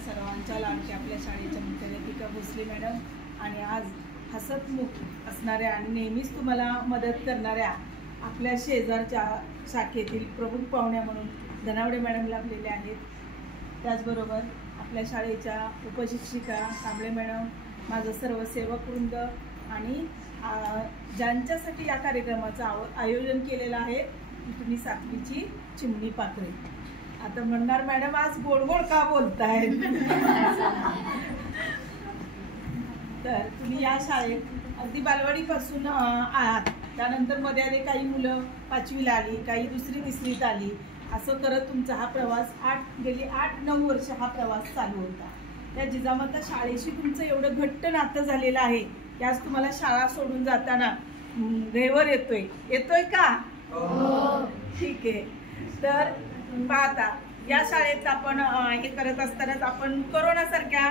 सर्वांच्या लाडक्या आपल्या शाळेच्या मुख्याध्यापिका भोसले मॅडम आणि आज हसतमुख असणाऱ्या आणि नेहमीच तुम्हाला मदत करणाऱ्या आपल्या शेजारच्या शाखेतील प्रमुख पाहुण्या म्हणून धनावडे मॅडम लाभलेले आहेत। त्याचबरोबर आपल्या शाळेच्या उपशिक्षिका कांबळे मॅडम, माझं सर्व सेवक वृंद आणि ज्यांच्यासाठी या कार्यक्रमाचं आयोजन केलेलं आहे ती तुम्ही 7वीची चिमणी पाखरे। आता म्हणणार मॅडम आज गोड गोड का बोलताय तर तुम्ही या शाळेत अगदी बालवाडीपासून आहात। त्यानंतर मध्ये काही मुलं 5वीला आली, काही 2री 3रीत आली, असं करत तुमचा हा प्रवास गेली 8-9 वर्ष हा प्रवास चालू होता। त्या जिजामाता शाळेशी तुमचं एवढं घट्ट नातं झालेलं आहे की आज तुम्हाला शाळा सोडून जाताना रेवर येतोय का? ठीक आहे। तर पाहता या शाळेत आपण हे करत असतानाच आपण कोरोनासारख्या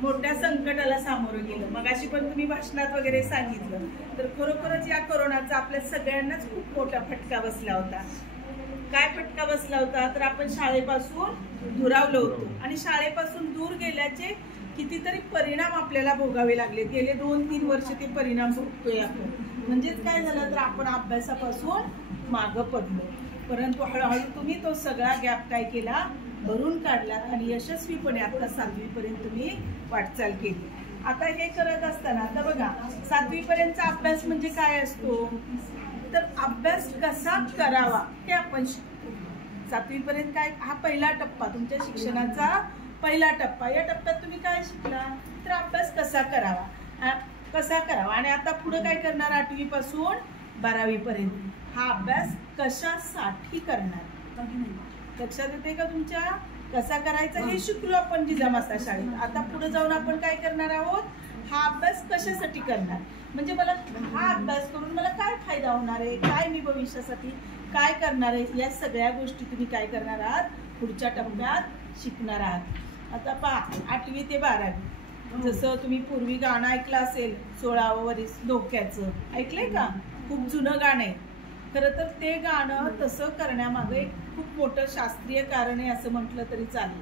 मोठ्या संकटाला सामोरं गेलो। मगाशी पण तुम्ही भाषणात वगैरे सांगितलं तर खरोखरच या कोरोनाचा आपल्या सगळ्यांनाच खूप मोठा फटका बसला होता। काय फटका बसला होता तर आपण शाळेपासून दुरावलो होतो आणि शाळेपासून दूर गेल्याचे कितीतरी परिणाम आपल्याला भोगावे लागले। गेले 2-3 वर्ष ते परिणाम भोगतोय आपण। म्हणजेच काय झालं तर आपण अभ्यासापासून मागं पडलो, परंतु हळूहळू तुम्ही तो सगळा गॅप काय केला, भरून काढलात आणि यशस्वीपणे आता 7वी पर्यंत तुम्ही वाटचाल केली। आता हे करत असताना आता बघा 7वी पर्यंतचा अभ्यास म्हणजे काय असतो तर अभ्यास कसा करावा हे आपण शिकतो। 7वी पर्यंत काय हा पहिला टप्पा, तुमच्या शिक्षणाचा पहिला टप्पा। या टप्प्यात तुम्ही काय शिकला तर अभ्यास कसा करावा आणि आता पुढे काय करणार 8वी पासून 12वी पर्यंत हा अभ्यास कशासाठी करणार, लक्षात येते का तुमच्या? कसा करायचा हे शिकलो आपण जिजामाता शाळेत। आता पुढे जाऊन आपण काय करणार आहोत, हा अभ्यास कशासाठी करणार, म्हणजे मला हा अभ्यास करून मला काय फायदा होणार आहे, काय मी भविष्यासाठी काय करणार आहे, या सगळ्या गोष्टी तुम्ही काय करणार आहात पुढच्या टप्प्यात शिकणार आहात। आता पहा 8वी ते 12वी जसं तुम्ही पूर्वी गाणं ऐकलं असेल 16वं वरीस धोक्याचं, ऐकलंय का? खूप जुनं गाणं आहे। खरं तर ते गाणं तसं करण्यामागे खूप मोठं शास्त्रीय कारण आहे असं म्हटलं तरी चालेल।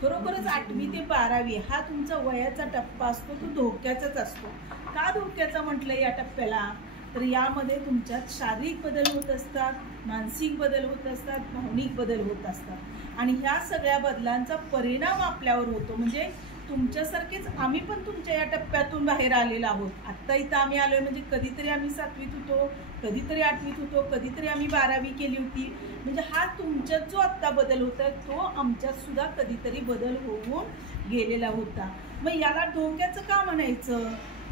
खरोखरच 8वी ते 12वी हा तुमचा वयाचा टप्पा असतो, तो धोक्याचाच असतो। का धोक्याचा म्हटलं या टप्प्याला तर यामध्ये तुमच्यात शारीरिक बदल होत असतात, मानसिक बदल होत असतात, भावनिक बदल होत असतात आणि ह्या सगळ्या बदलांचा परिणाम आपल्यावर होतो। म्हणजे तुमच्यासारखेच आम्ही पण तुमच्या या टप्प्यातून बाहेर आलेलो आहोत। आत्ता इथं आम्ही आलोय म्हणजे कधीतरी आम्ही 7वीत होतो, कधीतरी 8वीत होतो, कधीतरी आम्ही 12वी केली होती। म्हणजे हा तुमच्यात जो आत्ता बदल होता तो आमच्यात सुद्धा कधीतरी बदल होऊन गेलेला होता। मग याला धोक्याचं का म्हणायचं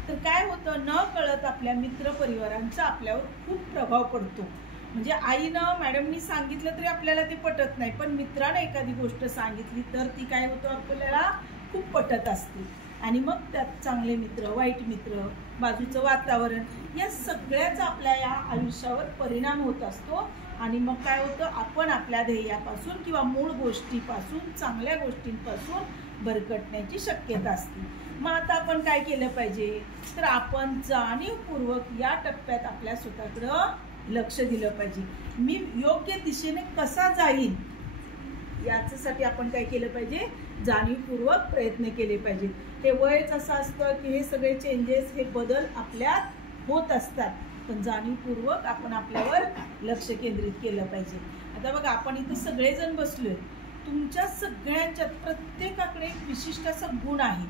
तर काय होतं, न कळत आपल्या मित्रपरिवारांचा आपल्यावर खूप प्रभाव पडतो। म्हणजे आईनं मॅडमनी सांगितलं तरी आपल्याला ते पटत नाही, पण मित्रानं एखादी गोष्ट सांगितली तर ती काय होतं आपल्याला खूप पटत असते आणि मग त्यात चांगले मित्र, वाईट मित्र, बाजूचं वातावरण, या सगळ्याचा आपल्या या आयुष्यावर परिणाम होत असतो आणि मग काय होतं आपण आपल्या ध्येयापासून किंवा मूळ गोष्टीपासून, चांगल्या गोष्टींपासून भरकटण्याची शक्यता असते। मग आता आपण काय केलं पाहिजे तर आपण जाणीवपूर्वक या टप्प्यात आपल्या स्वतःकडं लक्ष दिलं पाहिजे। मी योग्य दिशेने कसा जाईल याच्यासाठी आपण काय केलं पाहिजे, जाणीवपूर्वक प्रयत्न केले पाहिजे। हे वयच असं असतं की हे सगळे चेंजेस, हे बदल आपल्यात होत असतात, पण जाणीवपूर्वक आपण आपल्यावर लक्ष केंद्रित केलं पाहिजे। आता बघा आपण इथे सगळेजण बसलोय, तुमच्या सगळ्यांच्यात प्रत्येकाकडे एक विशिष्ट असा गुण आहे।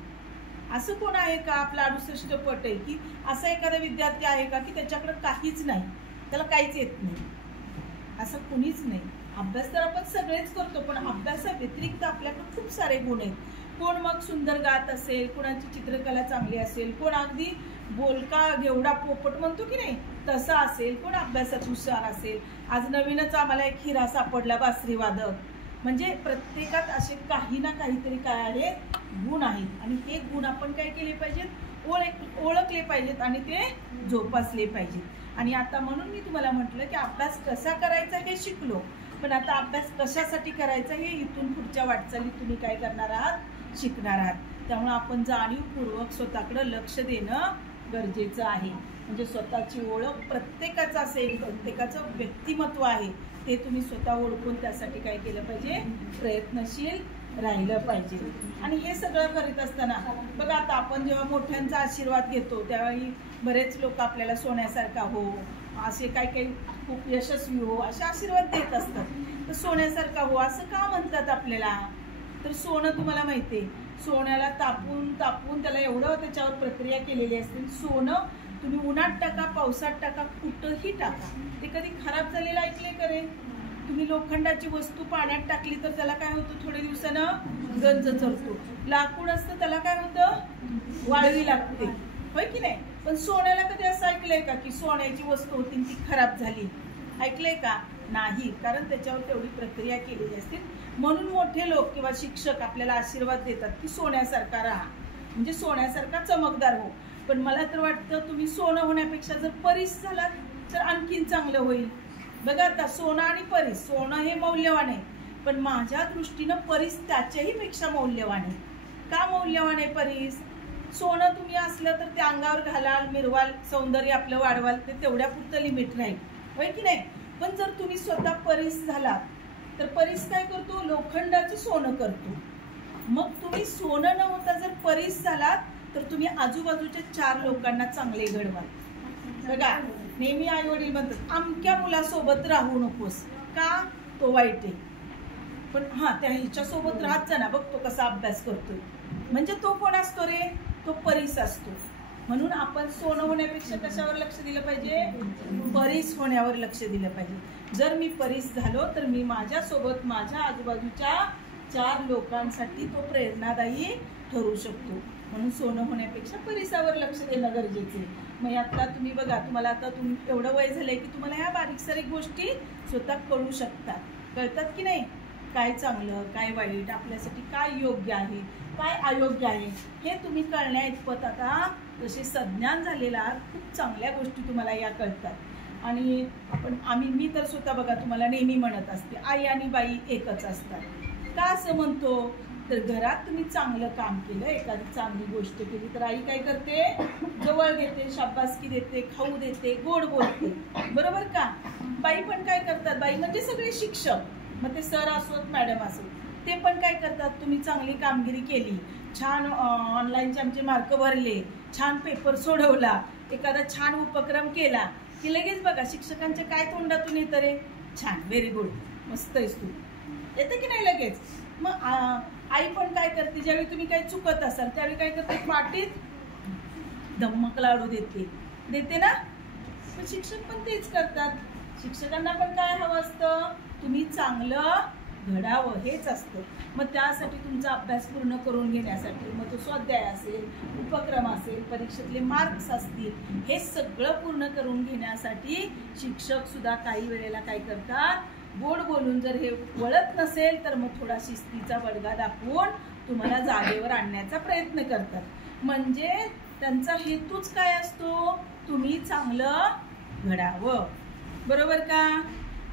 असं कोण आहे का आपला 68 पट आहे की असा एखादा विद्यार्थी आहे का की त्याच्याकडे काहीच नाही, त्याला काहीच येत नाही, असं कुणीच नाही। अभ्यास तर आपण सगळेच करतो, पण अभ्यासा व्यतिरिक्त आपल्याकडे खूप सारे गुण आहेत। कोण मग सुंदर गात असेल, कोणाची चित्रकला चांगली असेल, कोण अगदी बोलका घेवडा पोपट म्हणतो की नाही तसा असेल, कोण अभ्यासात हुशार असेल। आज नवीनच आम्हाला एक हिरा सापडला बासरी वादक। म्हणजे प्रत्येकात असे काही ना काहीतरी काय आहेत गुण आहेत आणि हे गुण आपण काय केले पाहिजेत, ओळखले पाहिजेत आणि ते जोपासले पाहिजेत। आणि आता म्हणून मी तुम्हाला म्हटलं की अभ्यास कसा करायचा हे शिकलो, पण आता अभ्यास कशासाठी करायचा हे इथून पुढच्या वाटचालीत तुम्ही काय करणार आहात, शिकणार आहात। त्यामुळे आपण जाणीवपूर्वक स्वतःकडे लक्ष देणं गरजेचं आहे। म्हणजे स्वतःची ओळख प्रत्येकाचं असेल, प्रत्येकाचं व्यक्तिमत्व आहे ते तुम्ही स्वतः ओळखून त्यासाठी काय केलं पाहिजे, प्रयत्नशील राहिलं पाहिजे. आणि हे सगळं करीत असताना बघा, आता आपण जेव्हा मोठ्यांचा आशीर्वाद घेतो त्यावेळी बरेच लोक आपल्याला सोन्यासारखा हो, असे काही काही खूप यशस्वी हो असे आशीर्वाद देत असतात. तर सोन्यासारखा हो असं का म्हणतात आपल्याला? तर सोनं तुम्हाला माहिती आहे, सोन्याला तापून तापून त्याला एवढं त्याच्यावर प्रक्रिया केलेली असते. सोनं तुम्ही उन्हात टाका, पावसात टाका, कुठंही टाका, ते कधी खराब झालेलं ऐकले करे? तुम्ही लोखंडाची वस्तू पाण्यात टाकली तर त्याला काय होतं, थोड्या दिवसानं गंज चढतो. लाकूड असतं त्याला काय होतं, वाळवी लागते, होय की नाही? पण सोन्याला कधी असं ऐकलंय का की सोन्याची वस्तू होती ती खराब झाली? ऐकलंय का? नाही, कारण त्याच्यावर तेवढी प्रक्रिया केलेली असते. म्हणून मोठे लोक किंवा शिक्षक आपल्याला आशीर्वाद देतात की सोन्यासारखा राहा, म्हणजे सोन्यासारखा चमकदार हो. पण मला तर वाटतं तुम्ही सोनं होण्यापेक्षा जर परीस झालात तर आणखीन चांगलं होईल. बघा, आता सोनं आणि परीस, सोनं हे मौल्यवान आहे, पण माझ्या दृष्टीनं परीस त्याच्याही पेक्षा मौल्यवान आहे. का मौल्यवान आहे परीस? सोनं तुम्ही असलं तर ते अंगावर घालाल, मिरवाल, सौंदर्य आपलं वाढवाल, ते तेवढ्या पुरतं लिमिट राहील, होय की नाही? पण जर तुम्ही स्वतः परीस झालात तर परीस काय करतो, लोखंडाचं सोनं करतो. मग तुम्ही सोनं न होता जर परीस झालात तर तुम्ही आजूबाजूच्या 4 लोकांना चांगले घडवाल. बघा, नेहमी आई वडील म्हणतात अमक्या मुलासोबत राहू नकोस, का? तो वाईट आहे. पण त्या हिच्यासोबत राहत जा ना, बघ तो कसा अभ्यास करतोय. म्हणजे तो कोण असतो रे? तो परीस असतो. म्हणून आपण सोनं होण्यापेक्षा कशावर लक्ष दिलं पाहिजे? परीस होण्यावर लक्ष दिलं पाहिजे. जर मी परीस झालो तर मी माझ्यासोबत माझ्या आजूबाजूच्या 4 लोकांसाठी तो प्रेरणादायी ठरू शकतो. म्हणून सोनं होण्यापेक्षा परिसावर लक्ष देणं गरजेचं आहे. मग आता तुम्ही बघा, तुम्हाला आता एवढं वय झालंय की तुम्हाला ह्या बारीक सारीक गोष्टी स्वतः कळू शकतात, कळतात की नाही? काय चांगलं, काय वाईट, आपल्यासाठी काय योग्य आहे, काय अयोग्य आहे, हे तुम्ही कळण्या इतपत आता जसे सज्ञान झालेला खूप चांगल्या गोष्टी तुम्हाला या कळतात. आणि मी तर स्वतः बघा तुम्हाला नेहमी म्हणत असते, आई आणि बाई एकच असतात. का असं म्हणतो? तर घरात तुम्ही चांगलं काम केलं, एखादी चांगली गोष्ट केली तर आई काय करते, जवळ देते, शाबासकी देते, खाऊ देते, गोड बोलते, बरोबर का? बाई पण काय करतात, बाई म्हणजे सगळे शिक्षक, मग ते सर असोत मॅडम असोत, ते पण काय करतात, तुम्ही चांगली कामगिरी केली, छान ऑनलाईनचे आमचे मार्क भरले, छान पेपर सोडवला, एखादा छान उपक्रम केला की लगेच बघा शिक्षकांच्या काय तोंडातून येतं रे, छान, व्हेरी गुड, मस्त आहेस तू, येते की नाही लगेच? मग आई पण काय करते, ज्यावेळी तुम्ही काही चुकत असाल त्यावेळी काय करते, पाठीत धम्मक लाडू देते ना? पण शिक्षक पण तेच करतात. शिक्षकांना पण काय हवं असतं, तुम्ही चांगलं घडावं, हेच असतं. मग त्यासाठी तुमचा अभ्यास पूर्ण करून घेण्यासाठी, मग तो स्वाध्याय असेल, उपक्रम असेल, परीक्षेतले मार्क्स असतील, हे सगळं पूर्ण करून घेण्यासाठी शिक्षक सुद्धा काही वेळेला काय करतात, गोड बोलून जर हे वळत नसेल तर मग थोडा शिस्तीचा बडगा दाखवून तुम्हाला जागेवर आणण्याचा प्रयत्न करतात. म्हणजे त्यांचा हेतूच काय असतो, तुम्ही चांगलं घडावं, बरोबर का?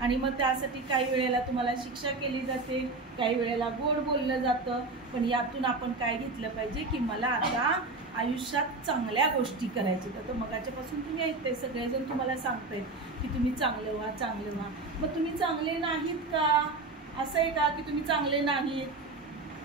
आणि मग त्यासाठी काही वेळेला तुम्हाला शिक्षा केली जाते, काही वेळेला गोड बोललं जातं. पण यातून आपण काय घेतलं पाहिजे की मला आता आयुष्यात चांगल्या गोष्टी करायच्या. तर मगाच्यापासून तुम्ही ऐकताय, सगळेजण तुम्हाला सांगतायत की तुम्ही चांगलं व्हा, चांगलं व्हा. मग तुम्ही चांगले नाहीत का? असं आहे का की तुम्ही चांगले नाहीत?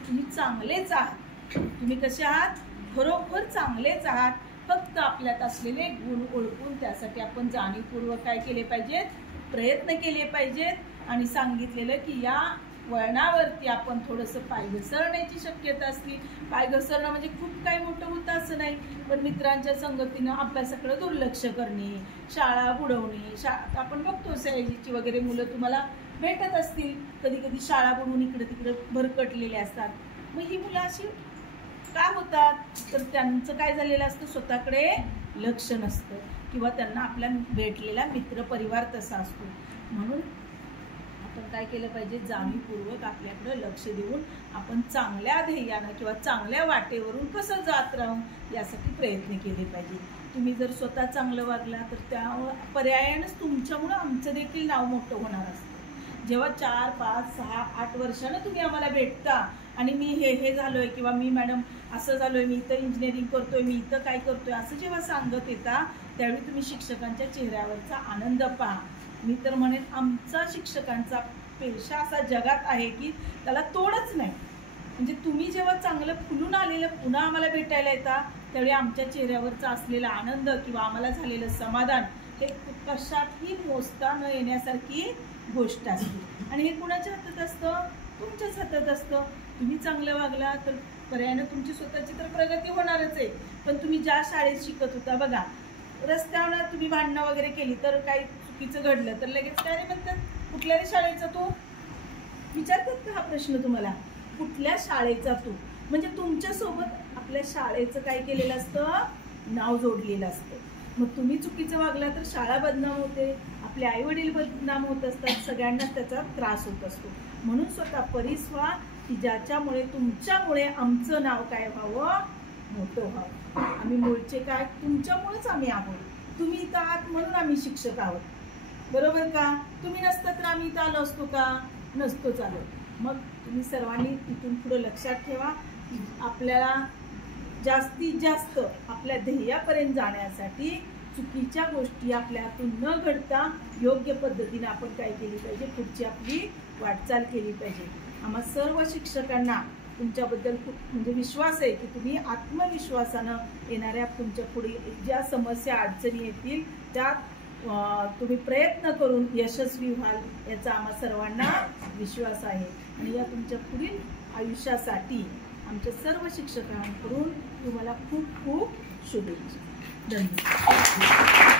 तुम्ही चांगलेच आहात. तुम्ही कसे आहात? खरोखर चांगलेच आहात. फक्त आपल्यात असलेले गुण ओळखून त्यासाठी आपण जाणीवपूर्वक काय केले पाहिजेत, प्रयत्न केले पाहिजेत. आणि सांगितलेलं की या वळणावरती आपण थोडंसं पाय घसरण्याची शक्यता असली. पाय घसरणं म्हणजे खूप काही मोठं होतं असं नाही, पण मित्रांच्या संगतीनं अभ्यासाकडे दुर्लक्ष करणे, शाळा बुडवणे. आपण बघतो सयाजीची वगैरे मुलं तुम्हाला भेटत असतील, कधी कधी शाळा बुडवून इकडे तिकडे भरकटलेले असतात. मग ही मुलं अशी का होतात? तर त्यांचं काय झालेलं असतं, स्वतःकडे लक्ष नसतं किंवा त्यांना आपल्या भेटलेला मित्र परिवार तसा असतो. म्हणून आपण काय केलं पाहिजे, जाणीवपूर्वक आपल्याकडे लक्ष देऊन आपण चांगल्या ध्येयानं किंवा चांगल्या वाटेवरून कसं जात राहू यासाठी प्रयत्न केले पाहिजे. तुम्ही जर स्वतः चांगलं वागला तर त्या पर्यायानंच तुमच्यामुळं आमचं देखील नाव मोठं होणार असतं. जेव्हा 4, 5, 6, 8 वर्षानं तुम्ही आम्हाला भेटता आणि मी हे झालोय किंवा मी मॅडम असं झालोय, मी इथं इंजिनिअरिंग करतोय, मी इथं काय करतोय असं जेव्हा सांगत येता त्यावेळी तुम्ही शिक्षकांच्या चेहऱ्यावरचा आनंद पहा. मी तर म्हणेन आमचा शिक्षकांचा पेशा असा जगात आहे की त्याला तोडच नाही. म्हणजे तुम्ही जेव्हा चांगलं फुलून आलेलं पुन्हा आम्हाला भेटायला येता त्यावेळी आमच्या चेहऱ्यावरचा असलेला आनंद किंवा आम्हाला झालेलं समाधान हे कशातही मोजता न येण्यासारखी गोष्ट असते. आणि हे कुणाच्या हातात असतं? तुमच्याच हातात असतं. तुम्ही चांगलं वागला तर पर्यायानं तुमची स्वतःची तर प्रगती होणारच आहे. पण तुम्ही ज्या शाळेत शिकत होता बघा, रस्त्यावर तुम्ही भांडणं वगैरे केली तर काही चुकीचं घडलं तर लगेच काय म्हणतात, कुठल्या रे शाळेचा तू? विचारतात का हा प्रश्न तुम्हाला? कुठल्या शाळेचा तू? म्हणजे तुमच्यासोबत आपल्या शाळेचं काय केलेलं असतं? नाव जोडलेलं असतं. मग तुम्ही चुकीचं वागला तर शाळा बदनाम होते, आपले आई वडील बदनाम होत असतात, सगळ्यांना त्याचा त्रास होत असतो. म्हणून स्वतः परीस व्हा की ज्याच्यामुळे तुमच्यामुळे आमचं नाव काय व्हावं? मोठं व्हावं. आम्ही मूळचे काय? तुमच्यामुळेच आम्ही आहोत. तुम्ही इथं आहात म्हणून आम्ही शिक्षक आहोत, बरोबर का? तुम्ही नसतं तर आम्ही इथं आलो असतो का? नसतोच आलो. मग तुम्ही सर्वांनी इथून पुढे लक्षात ठेवा की आपल्याला जास्तीत जास्त आपल्या ध्येयापर्यंत जाण्यासाठी चुकीच्या गोष्टी आपल्या हातून न घडता योग्य पद्धतीने आपण काय केली पाहिजे? पुढची आपली वाटचाल केली पाहिजे. आम्हा सर्व शिक्षकांना तुमच्याबद्दल खूप म्हणजे विश्वास आहे की तुम्ही आत्मविश्वासानं येणाऱ्या तुमच्या पुढे ज्या समस्या अडचणी येतील त्यात तुम्ही प्रयत्न करून यशस्वी व्हाल याचा आम्हा सर्वांना विश्वास आहे. आणि या तुमच्या पुढील आयुष्यासाठी आमच्या सर्व शिक्षकांकडून तुम्हाला खूप खूप शुभेच्छा. धन्यवाद.